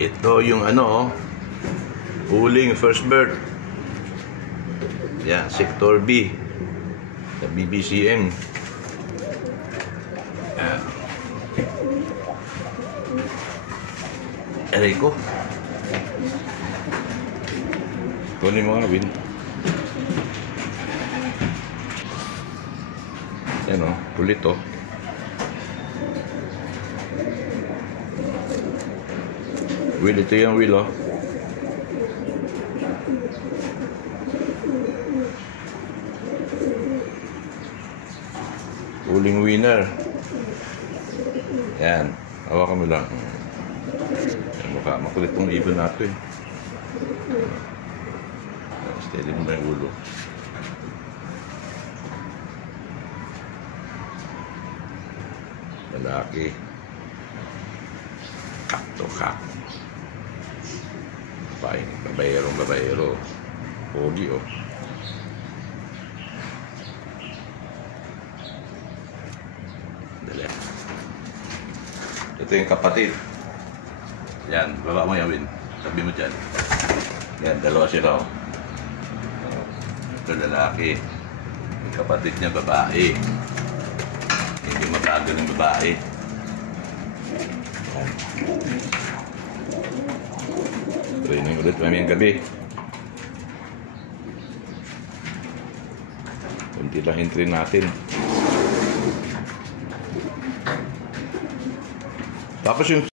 Ito yung ano, huling first bird. Yan, Sector B sa BBCM. Yan. Aray ko. Kunin mo nga, Win. Yan o, kulit o. Will, ito yung Will o. Huling winner. Yan, hawakan mo lang. Mukha makulit pong ibon natin. Steady mo ba yung ulo? Lalaki. Kakto kak. Babayero. Pogi oh. Dali. Ito yung kapatid. Yan, baba mo yan, Win. Sabi mo dyan. Yan, dalawa sila oh. Ito lalaki. Yung kapatid niya babae. Hindi mabagal ng babae. Training ulit mamayang gabi. Kunti lang entry natin. Tapos yung